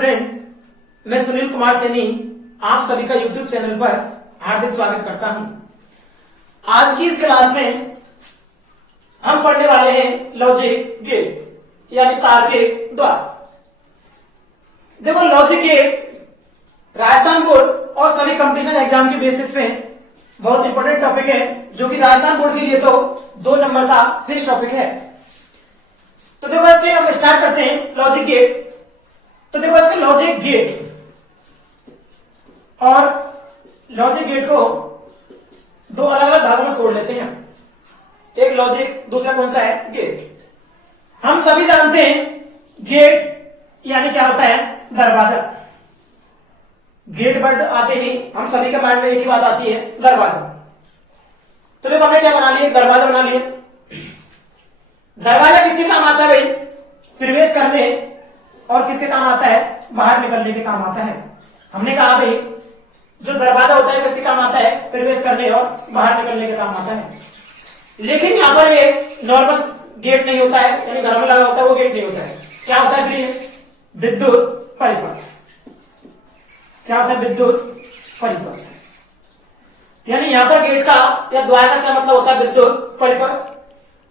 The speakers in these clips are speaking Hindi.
स्टूडेंट, मैं सुनील कुमार सैनी आप सभी का यूट्यूब चैनल पर हार्दिक स्वागत करता हूं। आज की इस क्लास में हम पढ़ने वाले हैं लॉजिक गेट यानी तार्किक द्वार। देखो, लॉजिक गेट राजस्थान बोर्ड और सभी कंपटीशन एग्जाम के बेसिस पे बहुत इंपॉर्टेंट टॉपिक है, जो कि राजस्थान बोर्ड के लिए तो 2 नंबर का फिक्स टॉपिक है। तो देखो, इसके हम स्टार्ट करते हैं लॉजिक गेट। तो देखो, इसके लॉजिक गेट और लॉजिक गेट को 2 अलग अलग भागों में तोड़ लेते हैं। एक लॉजिक, दूसरा कौन सा है? गेट। हम सभी जानते हैं गेट यानी क्या होता है? दरवाजा। गेट वर्ड आते ही हम सभी के माइंड में एक ही बात आती है, दरवाजा। तो देखो, हमने क्या बना लिया? दरवाजा बना लिया। दरवाजा किसके काम आता है भाई? प्रवेश करने, और किसके काम आता है? बाहर निकलने के काम आता है। हमने कहा भाई, जो दरवाजा होता है किसके काम आता है? प्रवेश करने और बाहर निकलने के काम आता है। लेकिन यहां पर एक नॉर्मल गेट नहीं होता है, यानी घर में लगा होता है वो गेट नहीं होता है। क्या होता है फिर? विद्युत परिपथ। क्या होता है? विद्युत परिपथ। यानी यहां पर गेट का या द्वार का क्या मतलब होता है? विद्युत परिपथ।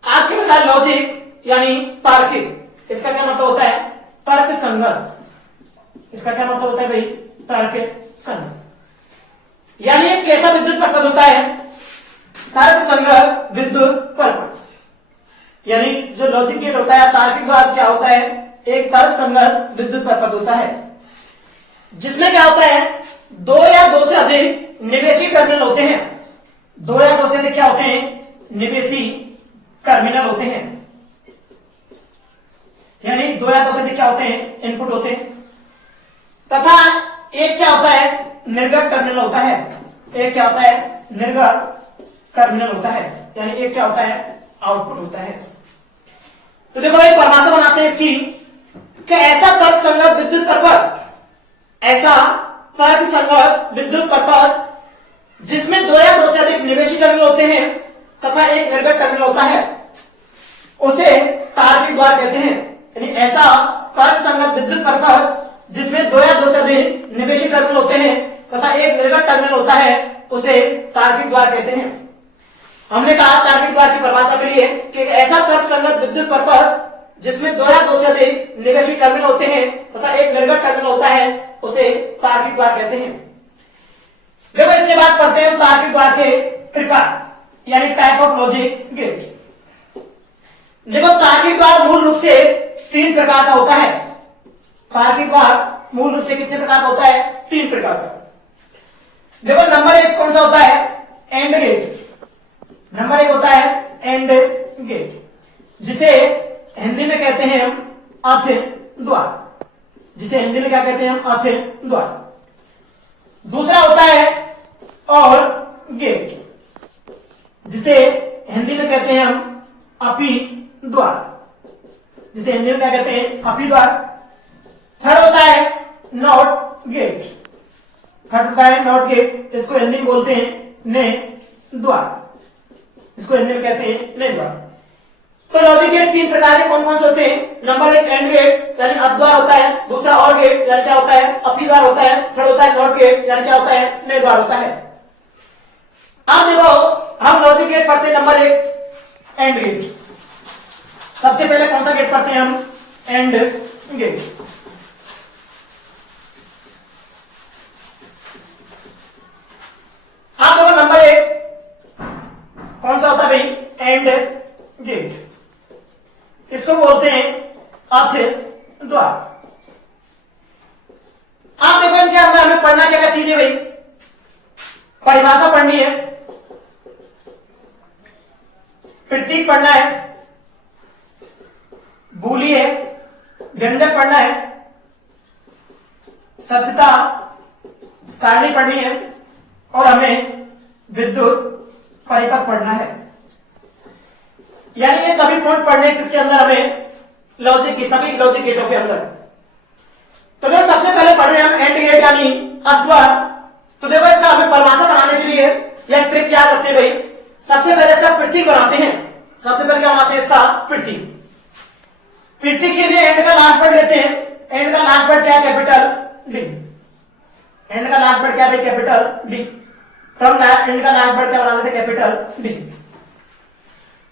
आपके बताया लॉजिक यानी तार्किक, इसका क्या मतलब होता है? तर्क संगत। इसका क्या मतलब होता है भाई? तर्क संगत। यानी एक कैसा विद्युत परिपथ होता है? तर्क संगत विद्युत परिपथ। यानी जो लॉजिक गेट होता है, तार्किक द्वार क्या होता है? एक तर्क संगत विद्युत परिपथ होता है, जिसमें क्या होता है? 2 या 2 से अधिक निवेशी टर्मिनल होते हैं। 2 या 2 से अधिक क्या होते हैं? निवेशी टर्मिनल होते हैं। यानी 2 या 2 से अधिक क्या होते हैं? इनपुट होते हैं। तथा एक क्या होता है? निर्गत टर्मिनल होता है। एक क्या होता है? निर्गत टर्मिनल होता है। यानी एक क्या होता है? आउटपुट होता है। तो देखो भाई, परिभाषा बनाते हैं इसकी कि ऐसा तर्क संगत विद्युत परिपथ, ऐसा तर्क संगत विद्युत परिपथ जिसमें 2 या 2 से अधिक निवेशी टर्मिनल होते हैं तथा एक निर्गत टर्मिनल होता है, उसे तार्किक द्वार कहते हैं। यानी ऐसा तर्क संगत विद्युत परिपथ जिसमें 2 या 2 से अधिक निवेशी टर्मिनल होते हैं तथा एक निर्गत टर्मिनल होता है, उसे तार्किक द्वार कहते हैं। हमने कहा तार्किक द्वार की परिभाषा के लिए कि ऐसा तर्क संगत विद्युत परिपथ जिसमें 2 या 2 से अधिक निवेशी टर्मिनल होते हैं तथा एक निर्गत टर्मिनल होता है, उसे तार्किक द्वार कहते हैं। देखो, इसके बाद पढ़ते हैं तार्किक द्वार के प्रकार यानी टाइप ऑफ लॉजिक गेट। देखो, तार्किक द्वार मूल रूप से 3 प्रकार का होता है। तार्किक द्वार मूल रूप से कितने प्रकार का होता है? 3 प्रकार का। देखो, नंबर 1 कौन सा होता है? And gate. नंबर 1 होता है एंड गेट, जिसे हिंदी में कहते हैं हम अथ द्वार। जिसे हिंदी में क्या कहते हैं? हम अथ द्वार। दूसरा होता है और गेट, जिसे हिंदी में कहते हैं हम अपी द्वार। जिसे हिंदी में क्या कहते हैं? अपी द्वार। थर्ड होता है नॉट गेट। थर्ड होता है नॉट गेट, इसको हिंदी में बोलते हैं ने द्वार। इसको हिंदी में कहते हैं ने द्वार। तो लॉजिक गेट 3 प्रकार के कौन कौन से होते हैं? नंबर 1 एंड गेट यानी अप द्वार होता है। दूसरा और गेट यानी क्या होता है? अपी द्वार होता है। थर्ड होता है नॉट गेट यानी क्या होता है? ने द्वार होता है। अब देखो, हम लॉजिक गेट पढ़ते हैं नंबर 1 एंड गेट। सबसे पहले कौन सा गेट पढ़ते हैं हम? And gate. आप देखो, नंबर 1 कौन सा होता है भाई? And gate. इसको बोलते हैं अथ द्वार। आप देखो, इनके अंदर हमें पढ़ना क्या क्या चीजें भाई? परिभाषा पढ़नी है, प्रतीक पढ़ना है, बूली है, व्यंजक पढ़ना है, सत्यता सारणी पढ़नी है, और हमें विद्युत परिपथ पढ़ना है। यानी ये सभी पॉइंट पढ़ने किसके अंदर? हमें लॉजिक की सभी लॉजिक गेटों के अंदर। तो देखो, सबसे पहले पढ़ रहे हैं हम एंड गेट यानी अथ द्वार। तो देखो, इसका हमें परिभाषा बनाने के लिए या ट्रिक क्या करते हैं भाई? सबसे पहले इसका प्रतीक बनाते हैं। सबसे पहले क्या बनाते हैं? इसका प्रतीक। प्रतीक के लिए एंड का लास्ट पढ़ लेते हैं। एंड का लास्ट वर्ड क्या है? Capital D. एंड का लास्ट वर्ड क्या है? Capital D. तो हम एंड का लास्ट वर्ड क्या बना देते? Capital D.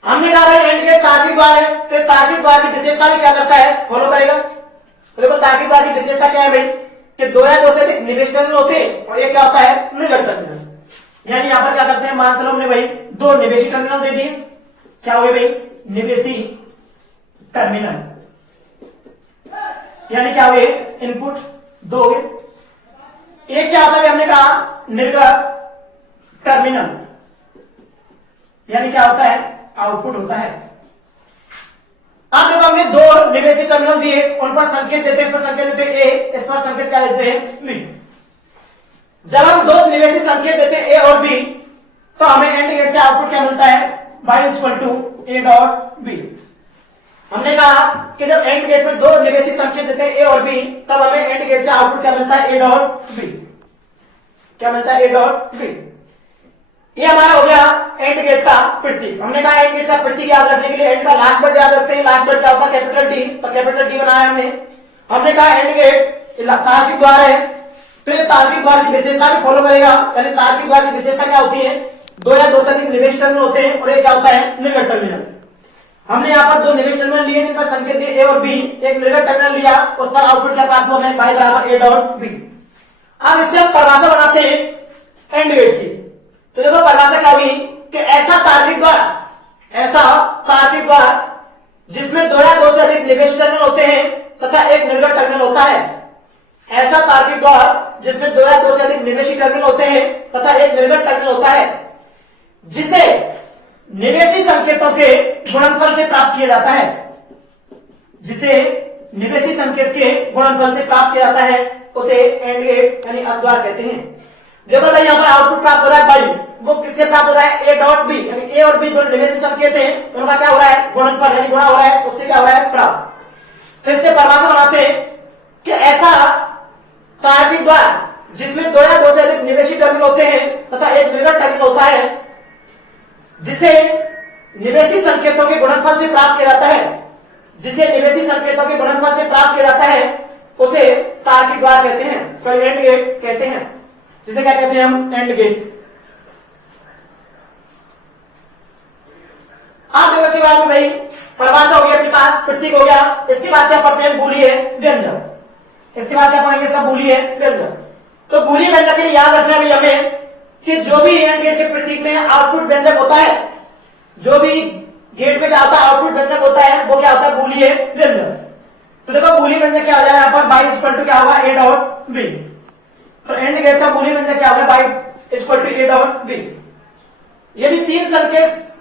हमने कहा भाई एंड गेट तार्किक द्वार है, तो तार्किक द्वार की विशेषता भी क्या करता है? फॉलो करेगा। तो देखो तार्किक द्वार की विशेषता क्या है भाई कि दो या दो से अधिक निवेश टर्मिनल होते हैं और ये क्या होता है? निर्गत टर्मिनल। यानी यहां पर क्या करते हैं? मान चलो हमने भाई दो निवेशी टर्मिनल दे दिए, क्या हो गए भाई? निवेशी टर्मिनल। यानी क्या हुए? इनपुट दो हो गए। एक क्या होता है? हमने कहा निर्गत टर्मिनल, यानी क्या होता है? आउटपुट होता है। अब जब हमने दो निवेशी टर्मिनल दिए, उन पर संकेत देते हैं, इस पर संकेत देते हैं ए, इस पर संकेत क्या देते हैं? बी। जब हम दो निवेशी संकेत देते हैं ए और बी, तो हमें एंड गेट से आउटपुट क्या मिलता है? y equal to A dot B. हमने कहा कि जब एंड गेट में दो निवेशी संकेत देते हैं ए और बी, तब हमें एंड गेट से आउटपुट क्या मिलता है? A dot B. क्या मिलता है? A dot B. ये हमारा हो गया एंड गेट का प्रतीक। हमने कहा एंड गेट का प्रतीक याद रखने के लिए एंड का लास्ट वर्ड याद रखते हैं। लास्ट वर्ड क्या होता है? Capital D. तो कैपिटल डी बनाया हमने कहा एंड गेट तार्किक द्वार है, तो ये तार्किक द्वार की विशेषता भी फॉलो करेगा। यानी तार्किक द्वार की विशेषता क्या होती है? दो या दो से अधिक निवेश टर्मिनल होते हैं और ये क्या होता है? निर्गत टर्मिनल। हमने यहाँ पर दो निवेश टर्मिनल लिए जिनका संकेत दिए ए और बी, एक निर्गत टर्मिनल लिया, उस पर आउटपुट क्या प्राप्त हुआ? y बराबर ए डॉट बी। अब इससे हम परिभाषा बनाते हैं एंड गेट की। तो देखो परिभाषा क्या होगी कि ऐसा तार्किक द्वार जिसमें दो या दो से अधिक निवेश टर्मिनल होते हैं तथा एक निर्गत टर्मिनल होता है। ऐसा तार्किक द्वार जिसमें दो या दो से अधिक निवेशी टर्मिनल होते हैं तथा एक निर्गत टर्मिनल होता है, जिसे निवेशी संकेतों के गुणनफल से प्राप्त किया जाता है। जिसे निवेशी संकेत के गुणनफल से प्राप्त किया जाता है उसे एंड गेट यानी अद्वार कहते हैं। देखो भाई यहाँ पर आउटपुट प्राप्त हो रहा है बाई, वो किससे प्राप्त हो रहा है? A dot B. यानी ए और बी दोनों निवेशी संकेत हैं, उनका क्या हो रहा है? गुणनफल यानी गुणा हो रहा है, उससे क्या हो रहा है? प्राप्त। फिर से परिभाषा बनाते हैं कि ऐसा तार्किक द्वार जिसमें दो या दो से अधिक निवेशी टर्मिनल होते हैं तथा एक निर्गत टर्मिनल होता है, जिसे निवेशी संकेतों के गुणनफल से प्राप्त किया जाता है। जिसे निवेशी संकेतों के गुणनफल से प्राप्त किया जाता है उसे तार्किक द्वार कहते हैं, सॉरी एंड गेट कहते हैं। जिसे क्या कहते हैं हम? And gate. आप देखो इसके बाद में भाई परिभाषा हो गया, अपने पास प्रतीक हो गया। इसके बाद क्या पढ़ते हैं? बूलिय व्यंजक। इसके बाद क्या पढ़ेंगे? इसका बूलिय व्यंजक। तो बूलिय व्यंजक के लिए याद रखना है हमें कि जो भी एंड गेट के प्रतीक में आउटपुट व्यंजक होता है, जो भी गेट में जाता है आउटपुट व्यंजक होता है, वो क्या होता है? बूलिय व्यंजक। तो देखो बूलिय व्यंजक क्या हो जाएगा यहाँ पर? y इक्वल टू क्या होगा? A dot B. तो एंड गेट का बूलियन व्यंजक क्या होगा? y equal to A dot B. यदि तीन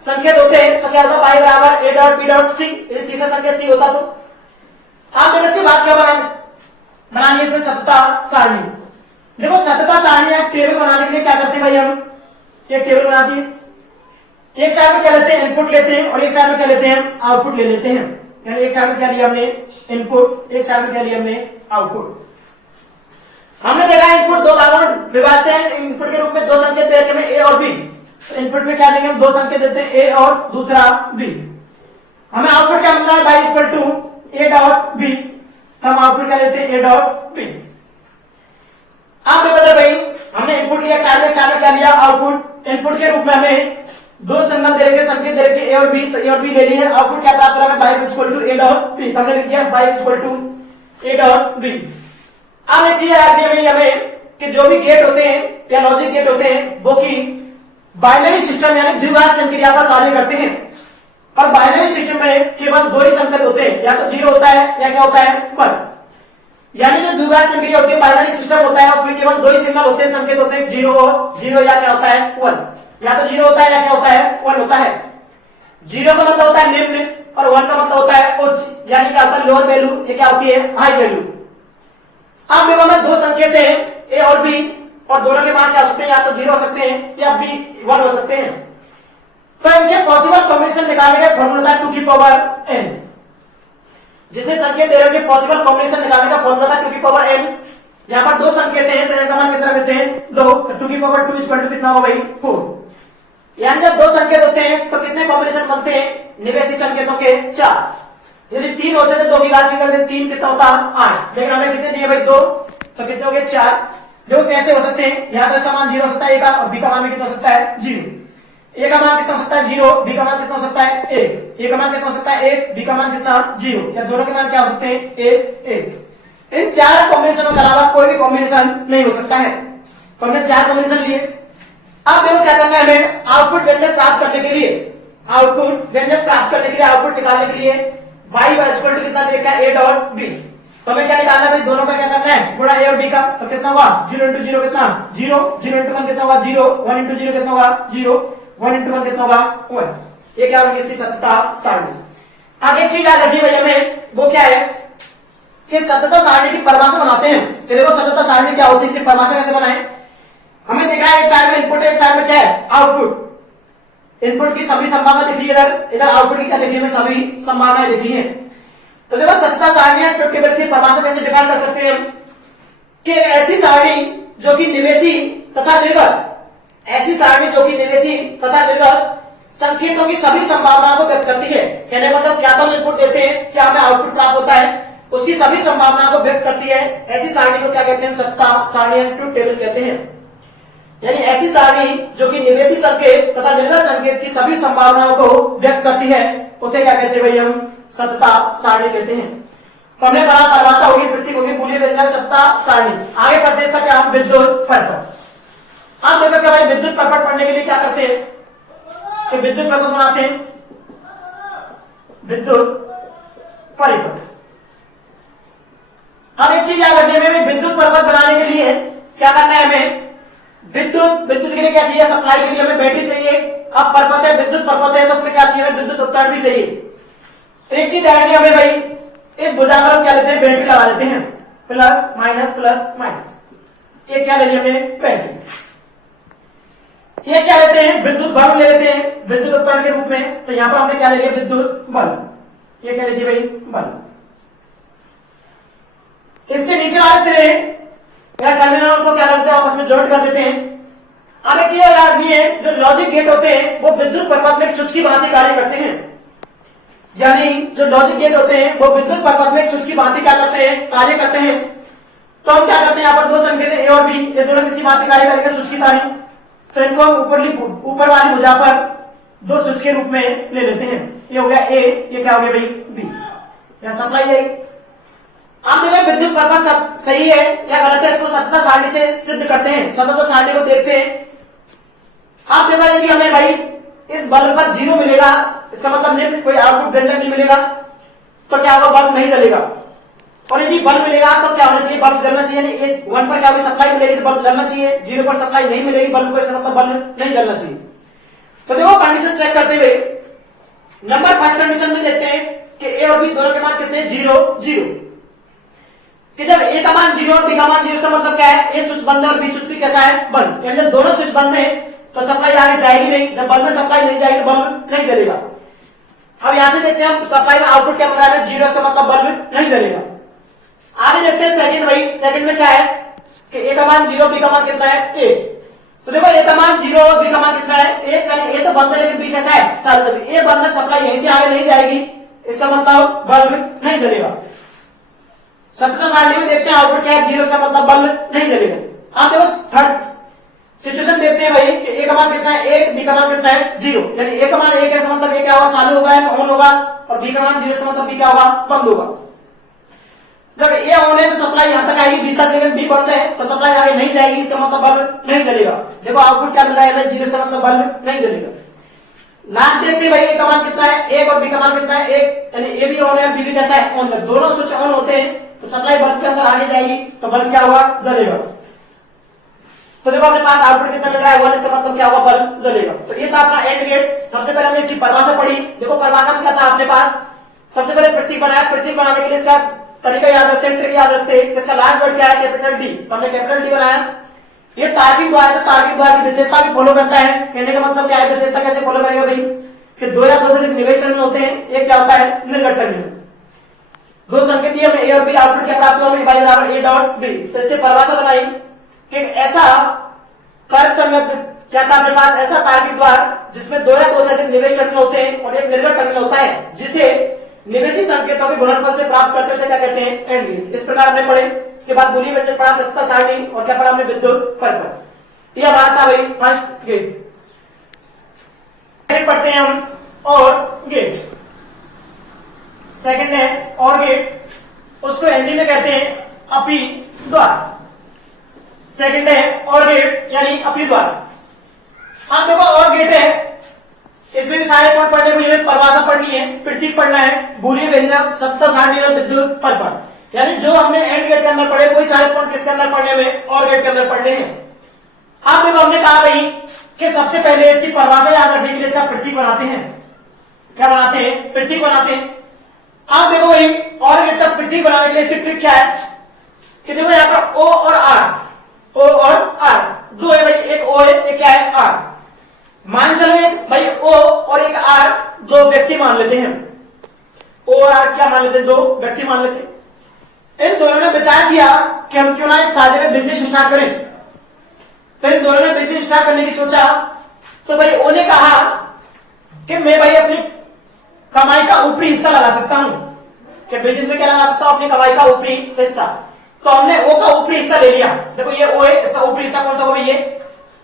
संकेत होते हैं तो क्या होता है? y बराबर A dot B dot C. यदि तीसरा संकेत सी होता तो आप देखो इसके बाद क्या बनानी है? इसमें सतता सारणी। देखो सतता सारणी या टेबल बनाने के लिए क्या करते हैं भाई? हम ये टेबल बनाती है। एक साइड में क्या लेते हैं? इनपुट लेते हैं और एक साइड में क्या लेते हैं? आउटपुट ले लेते हैं। यानी एक साइड में क्या लिया हमने? इनपुट, एक साइड में क्या लिया हमने? आउटपुट। हमने देखा इनपुट दो भागों में विभाजित है। इनपुट के रूप में दो संकेत दे रखे हैं ए और बी। तो इनपुट में क्या देंगे हम? दो संकेत देते हैं ए और दूसरा बी। हमें आउटपुट क्या मिल रहा है? y equal to A dot B. हम आउटपुट क्या लेते हैं? A dot B. आप देखो भाई हमने इनपुट लिया, एक साइड में क्या लिया? आउटपुट। इनपुट के रूप में हमें दो संकेत दे रखे, संकेत दे रखे ए और बी, तो ए और बी ले लिए। आउटपुट क्या प्राप्त हो रहा है? y equal to A dot B. हमने लिख दिया y equal to A dot B. अब एक चीज याद रखनी हमें कि जो भी गेट होते हैं या लॉजिक गेट होते हैं वो की बाइनरी सिस्टम यानी द्विघात संक्रिया पर कार्य करते हैं। और बाइनरी सिस्टम में केवल दो ही संकेत होते हैं, या तो 0 होता है या क्या होता है? 1। यानी जो द्विघात संक्रिया होती है, बाइनरी सिस्टम होता है, उसमें केवल दो ही सिग्नल होते हैं, संकेत होते हैं 0 और 0 या क्या होता है? 1। या तो 0 होता है या क्या होता है? 1 होता है। 0 का मतलब होता है निम्न और 1 का मतलब होता है उच्च, यानी क्या होता है? Lower value. ये क्या होती है? High value. अब देखो हमें दो संकेत हैं ए और बी, और दोनों के मान क्या हो सकते हैं? या तो 0 हो सकते हैं या बी 1 हो सकते हैं। तो इनके पॉसिबल कॉम्बिनेशन निकालने का फॉर्मूला था 2 की पावर n। जितने संकेत दे रहे हैं पॉसिबल कॉम्बिनेशन निकालने का फॉर्मूला था 2 की पावर n। यहाँ पर दो संकेत हैं तो इनका मान कितना लेते हैं? 2। 2 की पावर 2 इक्वल टू कितना होगा भाई? 4। यानी जब दो संकेत होते हैं तो कितने कॉम्बिनेशन बनते हैं? निवेशी संकेतों के 4। यदि 3 होते थे 2 की घात कर देते 3 कितना होता 8, लेकिन हमने कितने दिए भाई 2, तो कितने हो गए 4। जो कैसे हो सकते हैं, यहाँ तो इसका मान 0 हो सकता है और बी का मान भी कितना हो सकता है 0। ए का मान कितना हो सकता है 0, बी का मान कितना हो सकता है 1, ए का मान कितना हो सकता है 1, बी का मान कितना 0, या दोनों के मान क्या हो सकते हैं 1 1। इन 4 कॉम्बिनेशनों के अलावा कोई भी कॉम्बिनेशन नहीं हो सकता है। तो हमने 4 कॉम्बिनेशन लिए। अब देखो क्या करना है हमें, आउटपुट व्यंजक प्राप्त करने के लिए, आउटपुट व्यंजक प्राप्त करने के लिए, आउटपुट निकालने के लिए y इक्वल टू कितना देखा है a डॉट b। तो हमें क्या निकालना है भाई, दोनों का क्या करना है गुणा a और b का। तो कितना होगा 0 इंटू 0 कितना 0, 0 इंटू 1 कितना होगा 0, 1 इंटू 0 कितना होगा 0, 1 इंटू 1 कितना होगा 1। ये क्या होगी इसकी सततता सारणी। अब एक चीज याद रखिए भाई हमें, वो क्या है कि सततता सारणी की परिभाषा बनाते हैं। तो देखो सततता सारणी क्या होती है, इसकी परिभाषा कैसे बनाए। हमें दिख रहा है एक साइड में इनपुट है, एक साइड में क्या है आउटपुट। इनपुट की सभी संभावना दिख रही है, इधर आउटपुट की क्या दिख रही है, सभी संभावनाएं दिख रही है। तो देखो सततता सारणी ट्रुथ टेबल की परिभाषा कैसे डिफाइन कर सकते हैं हम, कि ऐसी सारणी जो कि निवेशी तथा निर्गत, ऐसी सारणी जो कि निवेशी तथा निर्गत संकेतों की सभी संभावनाओं को व्यक्त करती है। कहने का मतलब क्या तो हम इनपुट देते हैं, क्या हमें आउटपुट प्राप्त होता है, उसकी सभी संभावनाओं को व्यक्त करती है। ऐसी सारणी को क्या कहते हैं, सततता सारणी ट्रुथ टेबल कहते हैं। यानी ऐसी सारणी जो कि निवेशी संकेत तथा निर्गत संकेत की सभी संभावनाओं को व्यक्त करती है, उसे क्या कहते हैं भाई हम सततता सारणी कहते हैं। तो हमने पढ़ा परिभाषा होगी, प्रतीक होगी, मूल्य व्यंजक, सततता सारणी। आगे बढ़ते इसका क्या हम विद्युत परिपथ। आप देखो क्या भाई विद्युत परिपथ पढ़ने के लिए क्या करते हैं कि विद्युत परिपथ बनाते हैं, विद्युत परिपथ। अब एक चीज याद रखिए हमें, विद्युत परिपथ बनाने के लिए क्या करना है हमें, विद्युत के लिए क्या चाहिए, सप्लाई के लिए हमें बैटरी चाहिए। अब परिपथ है, विद्युत परिपथ है, तो उसमें क्या चाहिए, विद्युत उपकरण भी चाहिए। तो एक चीज ध्यान रखिए हमें भाई, इस भुजा पर हम क्या लेते हैं, बैटरी लगा देते हैं, प्लस माइनस। ये क्या लेंगे हमने, बैटरी। ये क्या लेते हैं, विद्युत बल्ब ले लेते हैं विद्युत उपकरण के रूप में। तो यहां पर हमने क्या ले लिया, विद्युत बल्ब। ये क्या लेते भाई, बल्ब। इसके नीचे वाले सिरे या टर्मिनल को क्या करते हैं, आपस में जॉइंट कर देते हैं। अब एक चीज याद रखनी है, जो लॉजिक गेट होते हैं वो विद्युत परिपथ में स्विच की भांति कार्य करते हैं। यानी जो लॉजिक गेट होते हैं वो विद्युत परिपथ में स्विच की भांति क्या करते हैं, कार्य करते हैं। तो हम क्या करते हैं, यहाँ पर दो संकेत है ए और बी, ये दोनों किसकी भांति कार्य करेंगे, स्विच की तारी। तो इनको हम ऊपर वाली भुजा पर दो स्विच के रूप में ले लेते हैं। ये हो गया ए, ये क्या हो गया भाई बी, या सप्लाई आई। आप देखो विद्युत परिपथ सब सही है या गलत है, इसको सततता सारणी से सिद्ध करते हैं, सततता सारणी को देखते हैं। आप देखा कि हमें भाई इस बल्ब पर 0 मिलेगा, इसका मतलब निम्न कोई आउटपुट व्यंजक नहीं मिलेगा, तो क्या होगा, बल्ब नहीं जलेगा। और यदि बल्ब मिलेगा तो क्या होना चाहिए, बल्ब जलना चाहिए। यानी 1 पर क्या होगी, सप्लाई मिलेगी तो बल्ब जलना चाहिए, 0 पर सप्लाई नहीं मिलेगी बल्ब को, इसका मतलब बल्ब नहीं जलना चाहिए। तो देखो कंडीशन चेक करते हुए नंबर फर्स्ट कंडीशन में देखते हैं कि ए और बी दोनों के मान कितने, 0 0। कि जब ए का मान 0 और बी का मान 0, इसका मतलब क्या है, ए स्विच बंद है और बी स्विच भी कैसा है, बंद। यानी जब दोनों स्विच बंद है तो सप्लाई आगे जाएगी नहीं, जब बल्ब में सप्लाई नहीं जाएगी तो बल्ब नहीं जलेगा। अब यहां से देखते हैं हम सप्लाई में आउटपुट क्या बन रहा है, 0, इसका मतलब बल्ब नहीं जलेगा। आगे देखते हैं सेकंड भाई, सेकंड में क्या है कि ए का मान 0, बी का मान कितना है 1। तो देखो ए का मान 0 और बी का मान कितना है 1, यानी ए तो बंद है लेकिन बी कैसा है चालू है। ए बंद है, सप्लाई यहीं से आगे नहीं जाएगी, इसका मतलब बल्ब नहीं जलेगा। सततता सारणी में देखते हैं आउटपुट क्या है, 0, इसका मतलब बल्ब नहीं जलेगा। आप देखो थर्ड सिचुएशन देखते हैं भाई कि ए का मान कितना है 1, बी का मान कितना है 0। यानी ए का मान 1 है, इसका मतलब ए क्या होगा, चालू होगा या ऑन होगा, और बी का मान 0, इसका मतलब बी क्या होगा, बंद होगा। जब ए ऑन है तो सप्लाई यहां तक आएगी बी तक, लेकिन बी बंद है तो सप्लाई आगे नहीं जाएगी, इसका मतलब बल्ब नहीं जलेगा। देखो आउटपुट क्या मिल रहा है, 0, इसका मतलब बल्ब नहीं जलेगा। लास्ट देखते हैं भाई ए का मान कितना है 1 और बी का मान कितना है 1, यानी ए भी ऑन है बी भी कैसा है ऑन है। दोनों स्विच ऑन होते हैं तो सप्लाई बल्ब के अंदर आगे जाएगी तो बल्ब क्या होगा, जलेगा। तो देखो अपने पास आउटपुट कितना मिल रहा है 1, इसका मतलब क्या होगा, बल्ब जलेगा। तो ये था अपना एंड गेट। सबसे पहले हमने इसकी परिभाषा पढ़ी। देखो परिभाषा में क्या था अपने पास, सबसे पहले प्रतीक बनाया। प्रतीक बनाने के लिए इसका तरीका याद रखते हैं, ट्रिक याद रखते हैं। इसका लास्ट वर्ड क्या है, कैपिटल डी। तो हमने कैपिटल डी बनाया। ये तार्किक द्वार है, तो तार्किक द्वार की विशेषता भी फॉलो करता है। कहने का मतलब क्या है, विशेषता कैसे फॉलो करेगा भाई, कि 2 या 2 से अधिक निवेश टर्मिनल होते हैं, एक क्या होता है, निर्गत टर्मिनल। दो संकेत दिए हमें ए और बी, आउटपुट क्या प्राप्त हुआ, y बराबर a डॉट बी। तो इससे परिभाषा बनाई कि ऐसा तर्क संगत क्या था अपने पास, ऐसा तार्किक द्वार जिसमें 2 या 2 से अधिक निवेश टर्मिनल होते हैं और एक निर्गत टर्मिनल होता है, जिसे निवेशी संकेतों के गुणनफल से प्राप्त करते उसे क्या कहते हैं, एंड गेट। इस प्रकार हमने पढ़े। इसके बाद बूलियन व्यंजक पढ़ा, सत्ता सारणी, और क्या पढ़ा हमने, विद्युत परिपथ। ये हमारा था भाई फर्स्ट गेट। पढ़ते हैं हम और गेट। सेकंड है और गेट, उसको हिंदी में कहते हैं अपी द्वार। सेकंड है और गेट यानी अपी द्वार। हाँ देखो और गेट है, इसमें भी सारे पॉइंट पढ़ने को, हमें परिभाषा पढ़नी है, प्रतीक पढ़ना है, बूलियन व्यंजक, सत्ता सारणी और विद्युत परिपथ। यानी जो हमने एंड गेट के अंदर पढ़े वही सारे पॉइंट किसके अंदर पढ़ने हुए, और गेट के अंदर पढ़ने हैं। आप देखो हमने कहा भाई कि सबसे पहले इसकी परिभाषा याद रखने के लिए इसका प्रतीक बनाते हैं। क्या बनाते हैं, प्रतीक बनाते हैं। आप देखो भाई और गेट का प्रतीक बनाने के लिए इसकी ट्रिक क्या है कि देखो यहाँ पर ओ और आर, ओ और आर दो है भाई, एक ओ है एक क्या है, आर। मान चलो एक भाई ओ और एक आर दो व्यक्ति मान लेते हैं। ओ और आर क्या मान लेते हैं, दो व्यक्ति मान लेते हैं। इन दोनों ने विचार किया कि हम क्यों ना एक साझे में बिजनेस स्टार्ट करें। तो इन दोनों ने बिजनेस स्टार्ट करने की सोचा। तो भाई ओ ने कहा कि मैं भाई अपनी कमाई का ऊपरी हिस्सा लगा सकता हूं, कि बिजनेस में क्या लगा सकता हूं, अपनी कमाई का ऊपरी हिस्सा। तो हमने ओ का ऊपरी हिस्सा ले लिया। देखो ये ओ है, इसका ऊपरी हिस्सा कौन सा होगा, ये।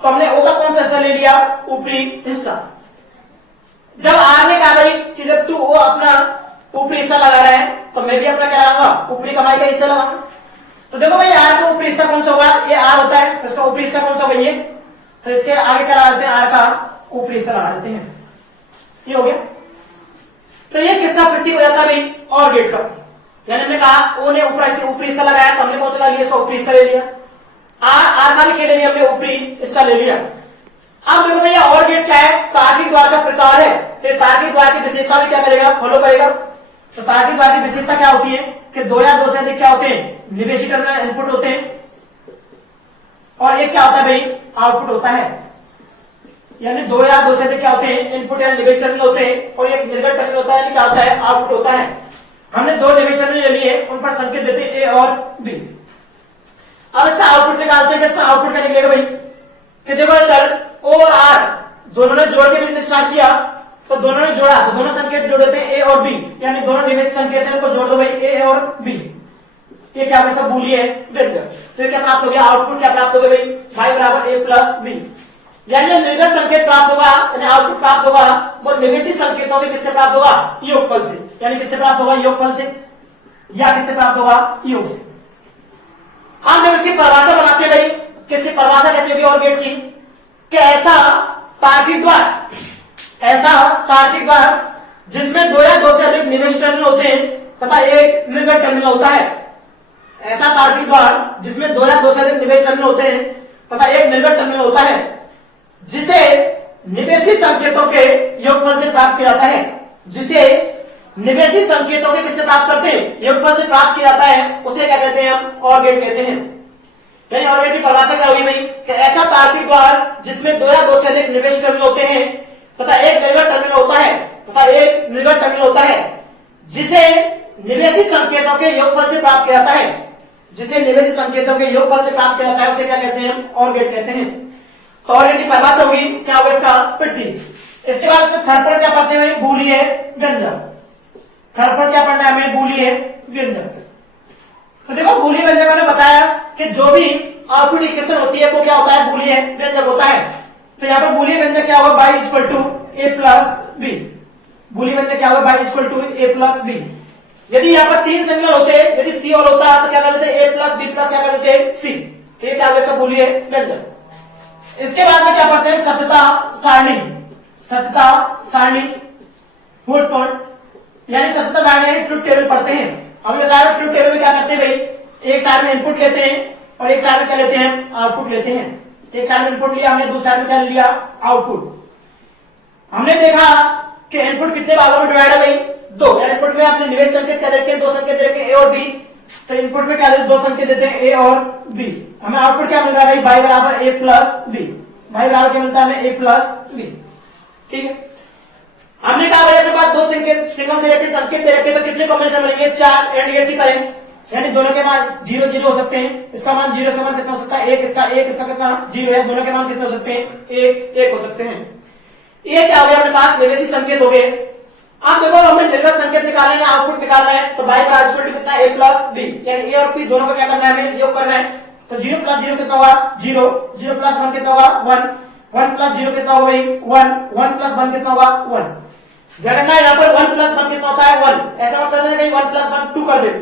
तो हमने ओ का कौन सा हिस्सा ले लिया, ऊपरी हिस्सा। जब आर ने कहा भाई कि जब तू वो अपना ऊपरी हिस्सा लगा रहा है तो मैं भी अपना क्या लगाऊंगा, ऊपरी कमाई का हिस्सा लगाऊंगा। तो देखो भाई आर का ऊपरी हिस्सा कौन सा होगा, ये आर होता है, तो इसका ऊपरी हिस्सा कौन सा होगा, ये। तो इसके आगे क्या लगा देते हैं, आर का ऊपरी हिस्सा लगा देते हैं। ये हो गया। तो ये किसका प्रतीक हो जाता है भाई, और गेट का। यानी हमने कहा ओ ने ऊपरी हिस्सा लगाया तो हमने कौन सा लगा लिया, इसका ऊपरी हिस्सा ले लिया। आर का भी क्या ले लिया हमने, ऊपरी हिस्सा ले लिया। अब देखो भैया और गेट क्या है, तार्किक द्वार का प्रकार है। तो तार्किक द्वार की विशेषता भी क्या करेगा, फॉलो करेगा। तो तार्किक द्वार की विशेषता क्या होती है कि दो या दो से अधिक क्या होते हैं, निवेशी टर्मिनल इनपुट होते हैं, और एक क्या होता है भाई, आउटपुट होता है। यानी दो या दो से अधिक क्या होते हैं, इनपुट या निवेश टर्मिनल होते हैं, और एक निर्गत टर्मिनल होता है, क्या होता है, आउटपुट होता है। हमने दो निवेश टर्मिनल ले लिए, उन पर संकेत देते हैं ए और बी। अब इसका आउटपुट निकालते हैं, इसका आउटपुट क्या निकलेगा भाई कि देखो इधर ओ और आर दोनों ने जोड़ के बिजनेस स्टार्ट किया, तो दोनों ने जोड़ा, तो दोनों संकेत जोड़ देते हैं ए और बी, यानी दोनों निवेश संकेत है उनको जोड़ दो भाई, ए और बी। ये क्या वैसा बूलियन व्यंजक। तो ये क्या प्राप्त हो गया, आउटपुट क्या प्राप्त हो गया भाई, y बराबर ए प्लस बी। यानी जो निर्गत संकेत प्राप्त होगा, यानी आउटपुट प्राप्त होगा, वो निवेशी संकेतों के किससे प्राप्त होगा, योगफल से। यानी किससे प्राप्त होगा, योगफल से, या किससे प्राप्त होगा, योग से। हम जब इसकी परिभाषा बनाते हैं भाई, किसकी परिभाषा कैसे होगी और गेट की, कि ऐसा तार्किक द्वार जिसमें दो या दो से अधिक निवेश टर्मिनल होते हैं तथा एक निर्गत टर्मिनल होता है। ऐसा तार्किक द्वार जिसमें दो या दो से अधिक निवेश टर्मिनल होते हैं तथा एक निर्गत टर्मिनल होता है, जिसे निवेशी संकेतों के योगफल से प्राप्त किया जाता है। जिसे निवेशी संकेतों के किससे प्राप्त करते हैं, योगफल से प्राप्त किया जाता है, उसे क्या कहते हैं, हम और गेट कहते हैं। यानी और गेट की परिभाषा क्या होगी भाई कि ऐसा तार्किक द्वार जिसमें दो या दो से अधिक निवेश टर्मिनल होते हैं तथा एक निर्गत टर्मिनल होता है, जिसे निवेशी संकेतों के योगफल से प्राप्त किया जाता है। जिसे निवेशी संकेतों के योगफल से प्राप्त किया जाता है उसे क्या कहते हैं, हम और गेट कहते हैं। तो और गेट की परिभाषा होगी, क्या होगा इसका प्रतीक। इसके बाद इसमें थर्ड पर क्या पढ़ते हैं, बूलियन व्यंजक। थर्ड पर क्या पढ़ना है हमें, बूलियन व्यंजक। तो देखो बूलियन व्यंजक मैंने बताया कि जो भी आउटपुट इक्वेशन होती है वो क्या होता है, बूलियन व्यंजक होता है। तो यहाँ पर बूलियन व्यंजक क्या होगा, y equal to A plus B. बूलियन व्यंजक क्या होगा, y equal to A plus B. यदि यहाँ पर तीन सिग्नल होते, यदि सी और होता तो क्या कर देते, ए प्लस बी प्लस क्या कर देते, सी। तो ये क्या होगा इसका बूलियन व्यंजक। इसके बाद में क्या पढ़ते हैं, सत्यता सारणी। सत्यता सारणी फुट पॉइंट, यानी सत्यता सारणी यानी ट्रुथ टेबल पढ़ते हैं। हम बताया ट्रुथ टेबल में क्या करते हैं भाई, एक साइड में इनपुट लेते हैं और एक साइड में क्या लेते हैं, आउटपुट लेते हैं। एक साइड में इनपुट लिया हमने, दूसरी साइड में क्या लिया, आउटपुट। हमने देखा कि इनपुट कितने भागों में डिवाइड है भाई, दो। इनपुट में आपने निवेश संकेत क्या देते हैं, दो संकेत देते हैं ए और बी। तो इनपुट में क्या देते, दो संकेत देते हैं ए और बी। हमें आउटपुट क्या मिल रहा है भाई, y बराबर ए प्लस बी। y बराबर क्या मिलता है हमें, ए प्लस बी। ठीक है। हमने कहा भाई अपने पास दो सिग्नल दे रखे, संकेत दे रखे, तो कितने कॉम्बिनेशन मिलेंगे, चार एंड गेट की तरह। यानी दोनों के मान 0 0 हो सकते हैं। इसका मान 0, इसका मान कितना हो सकता है, 1, इसका कितना 0 है। दोनों के मान कितने हो सकते हैं, 1 1 हो सकते हैं। ये क्या हो गया अपने पास, निवेशी संकेत हो गए। आप देखो हमें निर्गत संकेत निकालना है, आउटपुट निकालना है, तो बाई का इक्वल टू कितना a प्लस b, यानी a और p दोनों को क्या करना है, हमें योग करना है। तो 0 प्लस 0 कितना होगा 0, 0 प्लस 1 कितना होगा 1, 1 प्लस 0 कितना होगा 1, 1 प्लस 1 कितना होगा 1। ध्यान रखना यहाँ पर 1 प्लस 1 कितना होता है 1, ऐसा मत कर देना कहीं 1 प्लस 1 2 कर दे।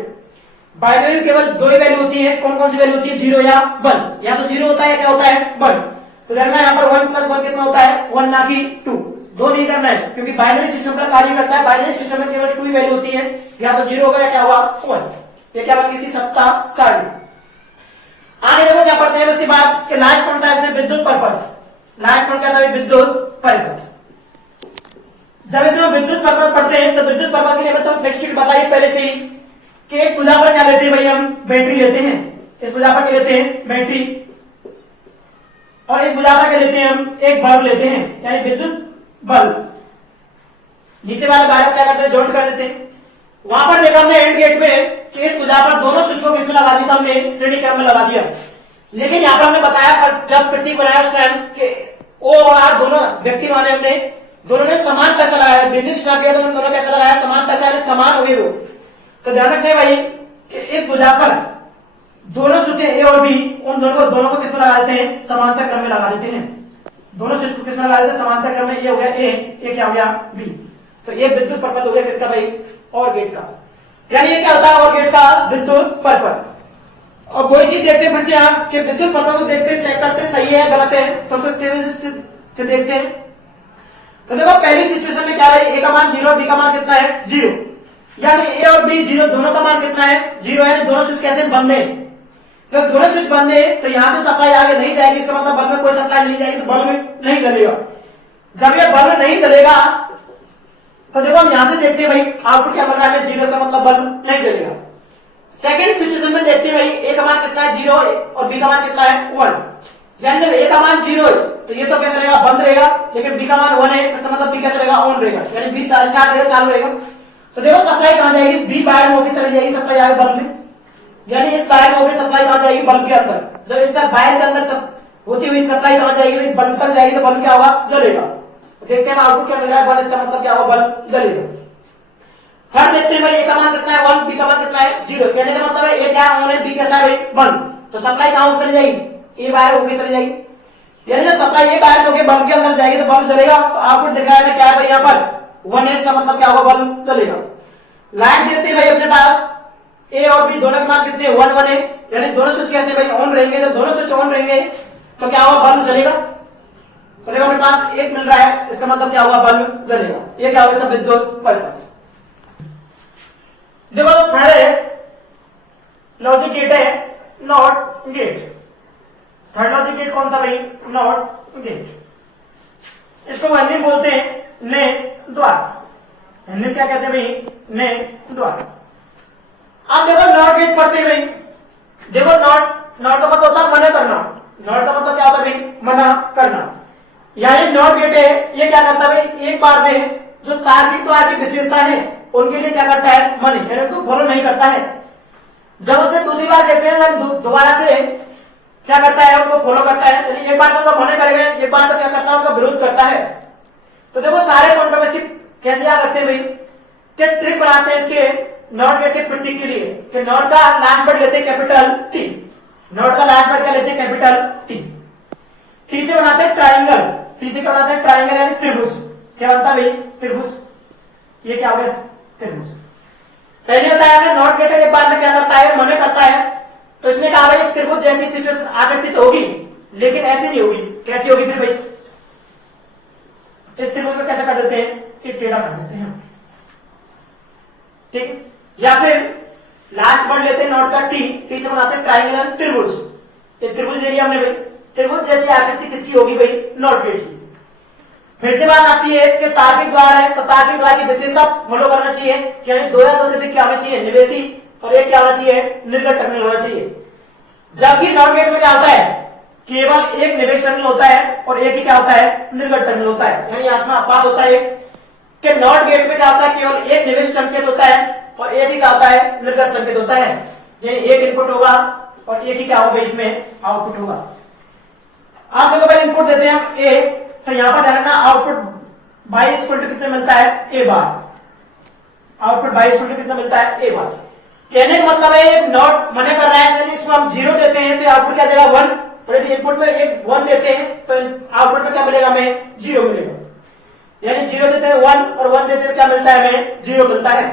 बाइनरी में केवल दो ही वैल्यू होती है, कौन कौन सी वैल्यू होती है 0 या 1, या तो 0 होता है क्या होता है 1। तो ध्यान रखना यहाँ पर 1 प्लस 1 कितना होता है 1 ना कि 2, दो नहीं करना है क्योंकि बाइनरी सिस्टम का कार्य करता है, बाइनरी सिस्टम में केवल 2 ही वैल्यू होती है, या तो 0 होगा या क्या होगा 1। ये क्या होगा किसी सत्ता सारणी। आगे देखो क्या पढ़ते हैं उसके बाद कि लाइट कौन था इसमें विद्युत परिपथ। लाइट कौन क्या था विद्युत परिपथ। जब इसमें हम विद्युत परिपथ पढ़ते हैं तो विद्युत परिपथ के लिए तो बेसिक बताइए पहले से ही कि इस भुजा पर क्या लेते हैं भाई हम बैटरी लेते हैं, इस भुजा पर क्या लेते हैं बैटरी, और इस भुजा पर क्या लेते हैं हम एक बल्ब लेते हैं यानी विद्युत बल्ब। नीचे वाले वायर क्या करते हैं जॉइंट कर देते हैं। वहां पर देखा हमने एंड गेट में कि इस भुजा पर दोनों स्विच को किसमें लगा दिया, हमने श्रेणी क्रम में लगा दिया। लेकिन यहाँ पर हमने बताया पर जब प्रतीक बनाया उस टाइम कि ओ और आर दोनों व्यक्ति माने हमने दोनों ने समान पैसा लगाया, बिजनेस स्टार्ट किया तो उन्होंने दोनों कैसा लगाया समान पैसा, समान हो गए वो। तो ध्यान रखने भाई कि इस भुजा पर दोनों स्विच ए और बी उन दोनों को किसमें लगा देते हैं समांतर क्रम में लगा देते हैं। दोनों स्विच को किसमें लगा देते हैं समांतर क्रम में, ये हो गया ए क्या हो गया बी। तो ये विद्युत परिपथ हो गया किसका भाई और गेट का, यानी ये क्या होता है और गेट का विद्युत परिपथ। और वही चीज देखते हैं फिर से आप कि विद्युत परिपथ को देखते हैं चेक करते हैं सही है गलत है तो उसको तेजी से देखते हैं। तो देखो पहली सिचुएशन में क्या है ए का मान 0, बी का मान कितना है 0, यानी ए और बी 0 दोनों का मान कितना है 0, यानी दोनों स्विच कैसे बंद है। तो दोनों स्विच बंद है तो यहां से सप्लाई आगे नहीं जाएगी, इसका मतलब बल्ब में कोई सप्लाई नहीं जाएगी तो बल्ब में नहीं जलेगा। जब ये बल्ब नहीं जलेगा तो देखो हम यहां से देखते हैं भाई आउटपुट क्या बन रहा है 0, का मतलब बल्ब नहीं जलेगा। सेकंड सिचुएशन में देखते हैं भाई ए का मान कितना है 0 और बी का मान कितना है 1, यानी जब ए का मान 0 है तो ये तो कैसे रहेगा बंद रहेगा, लेकिन बी का मान 1 है तो इसका मतलब बी कैसे रहेगा ऑन रहेगा, यानी बी स्टार्ट रहेगा चालू रहेगा। तो देखो सप्लाई कहां जाएगी, बी बाहर में होकर चली जाएगी सप्लाई आगे बल्ब में, यानी इस बाहर में होकर सप्लाई कहां जाएगी बल्ब के अंदर। जब इसका बाहर के अंदर सब होती हुई सप्लाई कहां जाएगी बल्ब तक जाएगी तो बल्ब क्या होगा जलेगा। देखते हैं आउटपुट क्या मिल रहा है 1, इसका मतलब क्या होगा बल्ब जलेगा। थर्ड देखते हैं भाई ए का मान कितना है 1, बी का मान कितना है 0, कहने का मतलब है ए क्या ऑन है बी कैसा है 1, तो सप्लाई कहां चली जाएगी ए बाहर होकर चली जाएगी, यानी जब सप्लाई ए बाहर होकर बल्ब के अंदर जाएगी तो बल्ब जलेगा। तो आउटपुट दिख रहा है क्या है भाई यहाँ पर 1 है, इसका मतलब क्या होगा बल्ब जलेगा। लाइट देखते हैं भाई अपने पास ए और बी दोनों के मान कितने 1 1 है, यानी दोनों स्विच कैसे भाई ऑन रहेंगे, जब दोनों स्विच ऑन रहेंगे तो क्या होगा बल्ब जलेगा। तो देखो अपने पास 1 मिल रहा है, इसका मतलब क्या होगा बल्ब जलेगा। ये क्या होगा इसका विद्युत परिपथ। देखो थर्ड है लॉजिक गेट है not gate. Third logic gate कौन सा भाई नॉट गेट। इसको हिंदी में बोलते हैं ने द्वार, हिंदी में क्या कहते हैं भाई ने द्वार। आप देखो नॉट गेट पढ़ते हैं भाई, देखो नॉट का मतलब होता है मना करना, नॉट का मतलब क्या होता है भाई मना करना, यानी नॉट गेट है ये क्या करता है भाई एक बार में जो तार्किक द्वार की विशेषता है उनके लिए क्या करता है मनी, यानी उनको फॉलो नहीं करता है। जब उसे दूसरी बार कहते हैं दोबारा से क्या करता है उनको फॉलो करता है, यानी एक बार तो उनका मना करेगा, एक बार तो क्या करता है उनका विरोध करता है। तो देखो सारे पॉइंटों में इसकी कैसे याद रखते हैं भाई कि ट्रिक बनाते हैं इसके नॉट गेट के प्रतीक के लिए कि नॉट का लास्ट वर्ड लेते हैं कैपिटल टी, नॉट का लास्ट वर्ड क्या लेते हैं कैपिटल टी। टी से बनाते हैं ट्राइंगल, टी से क्या बनाते हैं ट्राइंगल यानी त्रिभुज। क्या बनता है भाई त्रिभुज, ये क्या होगा त्रिभुज। पहले बताया हमने नॉट गेट एक बार में क्या करता है मना करता है, तो इसमें कहा भाई त्रिभुज जैसी सिचुएशन आकर्षित होगी लेकिन ऐसी नहीं होगी। कैसी होगी फिर भाई इस त्रिभुज को कैसे कर देते हैं एक टेढ़ा कर देते हैं, ठीक। या फिर लास्ट वर्ड लेते हैं नॉट का टी, टी से बनाते हैं ट्राइंगल त्रिभुज। ये त्रिभुज ले लिया हमने भाई, त्रिभुज जैसी आकृति किसकी होगी भाई नॉट गेट की। फिर से बात आती है कि तार्किक द्वार है तो तार्किक द्वार की विशेषता फॉलो करना चाहिए, यानी 2 या 2 से अधिक क्या होना चाहिए निवेशी और एक क्या होना चाहिए निर्गत टर्मिनल होना चाहिए। जबकि नॉट गेट में क्या होता है केवल एक निवेश टर्मिनल होता है और एक ही क्या होता है निर्गत टर्मिनल होता है, यानी आसमान अपवाद होता है कि नॉट गेट में क्या होता है केवल एक निवेश संकेत होता है और एक ही क्या होता है निर्गत संकेत होता है, यानी एक इनपुट होगा और एक ही क्या होगा इसमें आउटपुट होगा। आप देखो भाई इनपुट देते हैं हम ए, तो यहां पर ध्यान रखना आउटपुट बाई इक्वल टू कितने मिलता है ए बार, आउटपुट बाई स्टूडेंट कितना मिलता है, ए बार। कहने का मतलब है नॉट मना कर रहा है, यानी इसमें हम 0 देते हैं तो आउटपुट क्या देगा 1, और यदि इनपुट में एक 1 देते हैं तो आउटपुट में क्या मिलेगा हमें, 0 मिलेगा। यानी 0 देते हैं 1 और 1 देते हैं क्या मिलता है हमें, 0 मिलता है।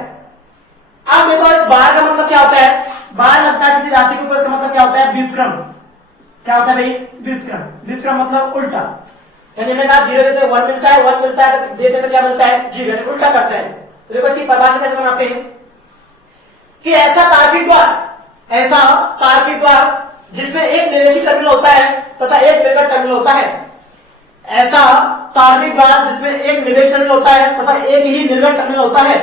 अब देखो इस बार का मतलब क्या होता है, बार लगता है किसी राशि के ऊपर, इसका मतलब क्या होता है, व्युत्क्रम। क्या होता है भाई, व्युत्क्रम। व्युत्क्रम मतलब उल्टा, यानी मैंने कहा 0 देते हैं 1 मिलता है, 1 मिलता है देते तो क्या मिलता है, 0, यानी उल्टा करता है। तो देखो इसकी परिभाषा कैसे बनाते हैं कि ऐसा तार्किक द्वार जिसमें एक निवेशी टर्मिनल होता है तथा एक निर्गत टर्मिनल होता है, ऐसा तार्किक द्वार जिसमें एक निवेश टर्मिनल होता है तथा एक ही निर्गत टर्मिनल होता है,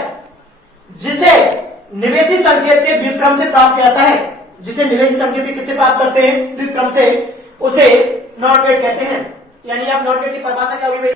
जिसे निवेशी संकेत के व्युत्क्रम से प्राप्त किया जाता है, जिसे निवेशी संकेत किससे प्राप्त करते हैं, व्युत्क्रम से, उसे नॉट गेट कहते हैं। यानी अब नॉट गेट की परिभाषा क्या हुई भाई,